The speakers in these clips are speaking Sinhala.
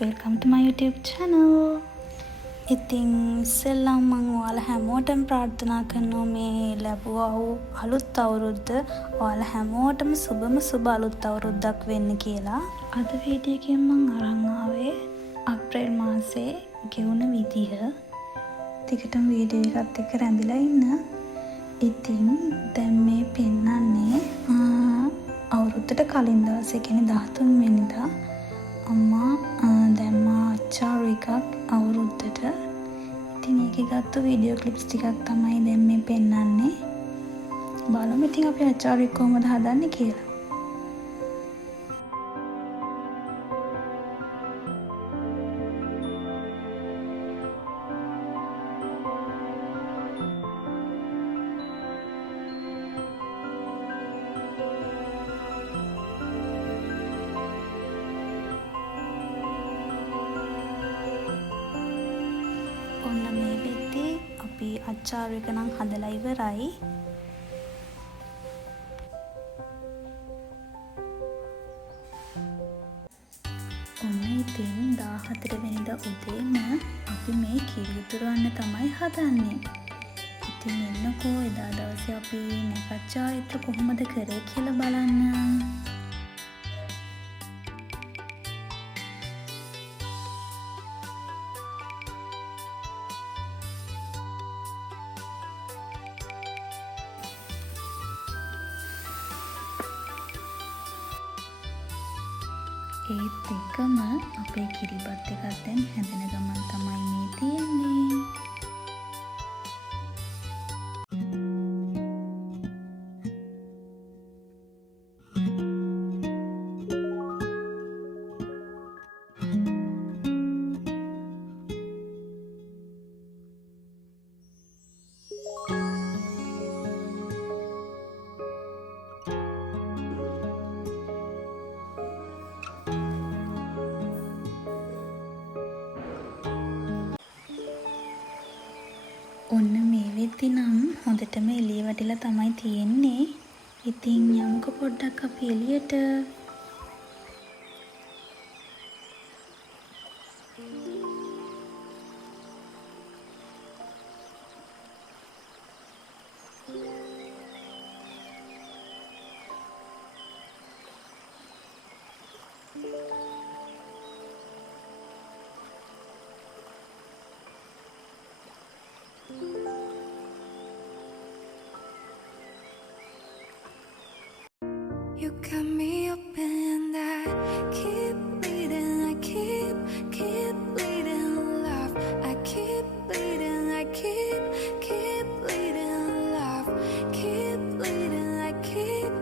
welcome to my YouTube channel. ඉතින් ඉස්සෙල්ලම මම ඔයාලා හැමෝටම ප්‍රාර්ථනා කරනවා මේ ලැබුවා වූ අලුත් අවුරුද්ද ඔයාලා හැමෝටම සුබ අලුත් අවුරුද්දක් වෙන්න කියලා. අද වීඩියෝ එකෙන් මම අරන් ආවේ අප්‍රේල් මාසේ ගෙවුන විදිහ. ටිකටම වීඩියෝ එකත් එක්ක රැඳිලා ඉන්න. ඉතින් දැන් මේ පෙන්නන්නේ අවුරුද්දට කලින් දවසේ කියන්නේ 13 වෙනිදා අම්මා දැම්මා අච්චාරු එකක් අවුරුද්දට. ඉතින් ඒකේ ගත්ත වීඩියෝ ක්ලිප්ස් ටිකක් තමයි දැන් මේ පෙන්නන්නේ. බලමු ඉතින් අපි අච්චාරු එක කොහොමද හදන්නේ කියලා. ඔන්න මේ වෙද්දී අපි අච්චාරු එක නම් හදලා ඉවරයි. ඔන්න ඉතින් 14 වෙනිදා උදේම අපි මේ කිරි උතුරවන්න තමයි හදන්නේ. ඉතින් එන්නකෝ එදා දවසේ අපි නැකච්චායත්‍ර කොහොමද කරේ කියලා බලන්න. ඒත් එකම අපේ කිරිබත් එකක් දැන් හැදෙන ගමන් තමයි මේ තියෙන්නේ. ඔන්න මේ වෙද්දි නම් හොඳටම එළිය වැටිලා තමයි තියෙන්නේ. ඉතින් යමුකෝ පොඩ්ඩක් අපි එළියට. You got me up and I keep bleeding, I keep bleeding love. I keep bleeding, I keep bleeding love. Keep bleeding, I keep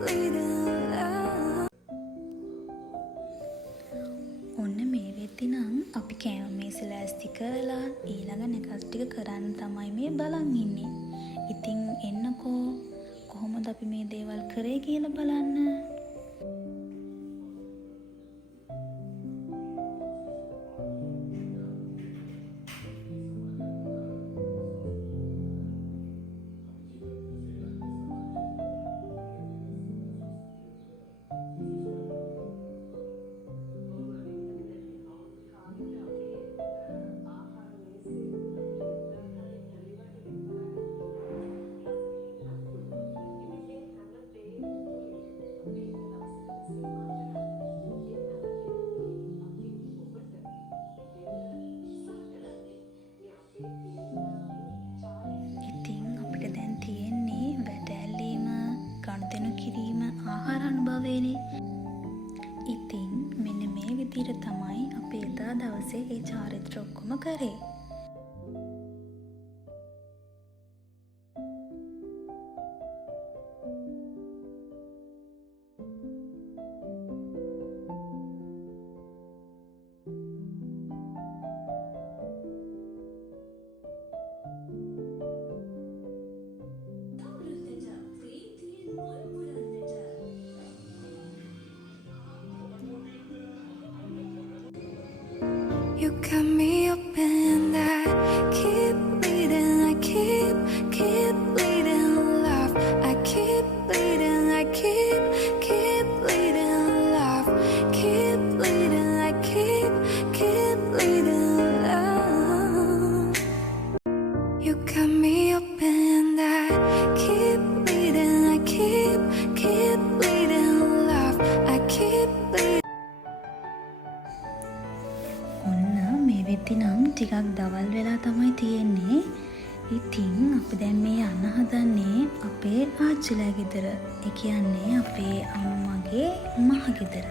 bleeding love. ඔන්න මේ වෙද්දි නම් අපි කෑම මේස ලෑස්ති කරලා ඊළඟ නැකස් ටික කරන්න තමයි මේ බලන් ඉන්නේ. ඉතින් එන්නකෝ කොහොමද අපි මේ දේවල් කරේ කියලා බලන්න. කිරීම ආහාර අනුභවයනේ. ඉතින් මෙන්න මේ විදිහට තමයි අපි එදා දවසේ ඒ චාරිත්‍ර ඔක්කොම කරේ. You got me up and නම් ටිකක් දවල් වෙලා තමයි තියෙන්නේ. ඉතින් අපි දැන් මේ යන්න හදන්නේ අපේ ආච්චිලා ගෙදර. ඒ කියන්නේ අපේ අම්මගේ මහ ගෙදර.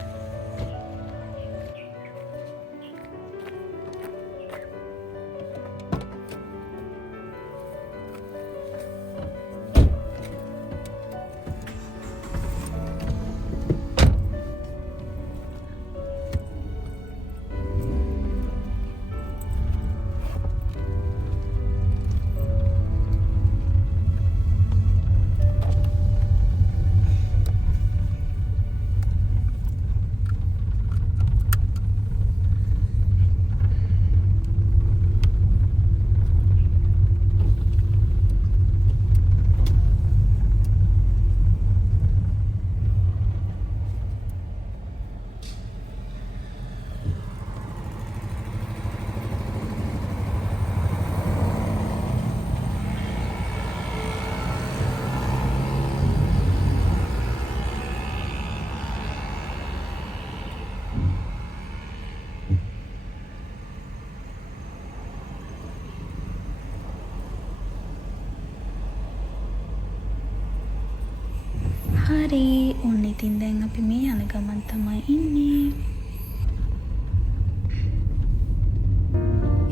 හරි ඔන්න ඉතින් දැන් අපි මේ යන ගමන් තමයි ඉන්නේ.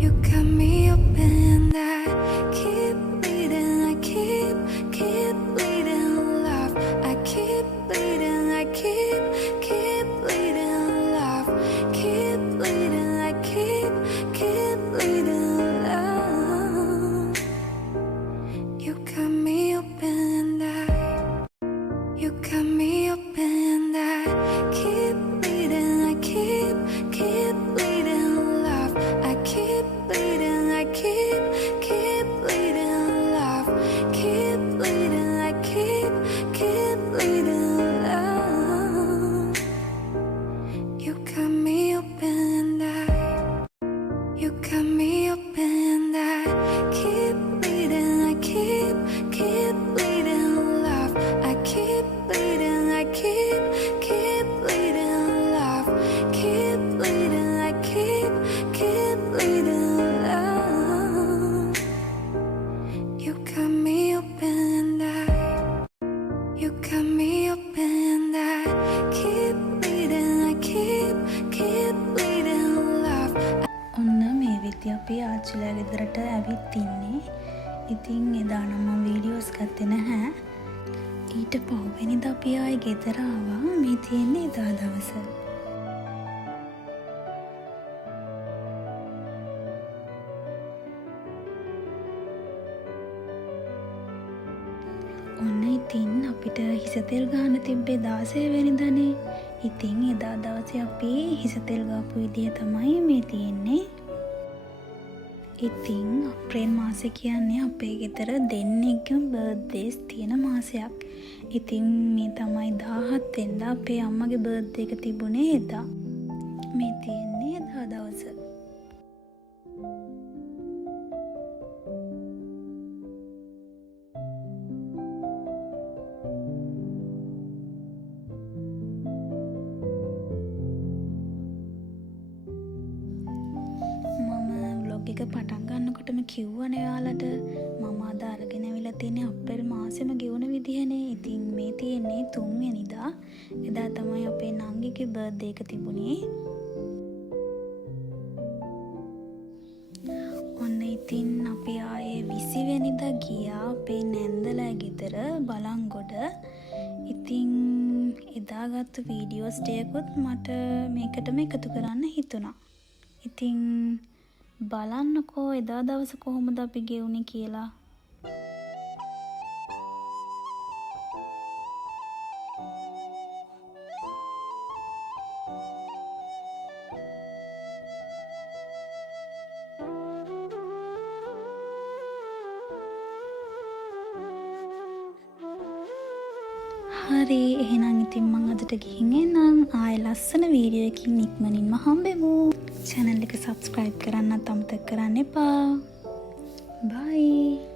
You got me up and I keep bleeding, I keep bleeding love. I keep bleeding, I keep bleeding love. Keep bleeding, I keep bleeding love. You got me up and you got me up and I keep bleeding, I keep bleeding love. I keep bleeding, I keep bleeding love. Keep bleeding, I keep bleeding love. You got me up and you got me up and I keep bleeding, I keep bleeding love. I keep bleeding, I keep bleeding love. Keep bleeding, I keep bleeding love. You got me up and you got me up and I keep bleeding, I keep bleeding love. ඔන්න මේ විදිහ අපි ආච්චිලා ගෙදරට ඇවිත් ඉන්නේ. ඉතින් එදා නම් මම වීඩියෝස් ගත්තේ නැහැ. ඊට පහුවෙනිදා අපි ආයේ ගෙදර ආවා. මේ තියෙන්නේ එදා දවස. ඔන්න ඉතින් අපිට හිසතෙල් ගන්න තිබ්බේ 16 වෙනිදානේ. ඉතින් එදා දවසේ අපි හිසතෙල් ගාපු විදිය තමයි මේ තියෙන්නේ. ඉතින් අප්‍රේල් මාසෙ කියන්නේ අපේ ගෙදර දෙන්නෙක්ගේම බර්ත්ඩේස් තියෙන මාසයක්. ඉතින් මේ තමයි 17 වෙනිදා අපේ අම්මගේ බර්ත්ඩේ එක තිබුණේ එදා. මේ තියෙන්නේ එදා දවස. එක පටන් ගන්නකොටම කිව්වනේ ඔයාලට මම අද අරගෙන ඇවිල්ලා තියෙන්නේ අප්‍රේල් මාසෙම ගෙවුන විදිහනේ. ඉතින් මේ තියෙන්නේ 3 වෙනිදා. එදා තමයි අපේ නංගිගේ බර්ත්ඩේ එක තිබුණේ. ඔන්න ඉතින් අපි ආයේ 20 වෙනිදා ගියා අපේ නැන්දලා ගෙදර බලංගොඩ. ඉතින් එදා ගත්ත වීඩියෝස් ටිකකුත් මට මේකටම එකතු කරන්න හිතුණා. ඉතින් බලන්නකෝ එදා දවස කොහොමද අපි ගෙවුනේ කියලා. හරි එහෙනම් ඉතින් මම අදට ගිහින් එන්නම්. ආයෙ ලස්සන වීඩියෝ එකකින් ඉක්මනින්ම හම්බෙමු. channel එක subscribe කරන්නත් අමතක කරන්න එපා. bye.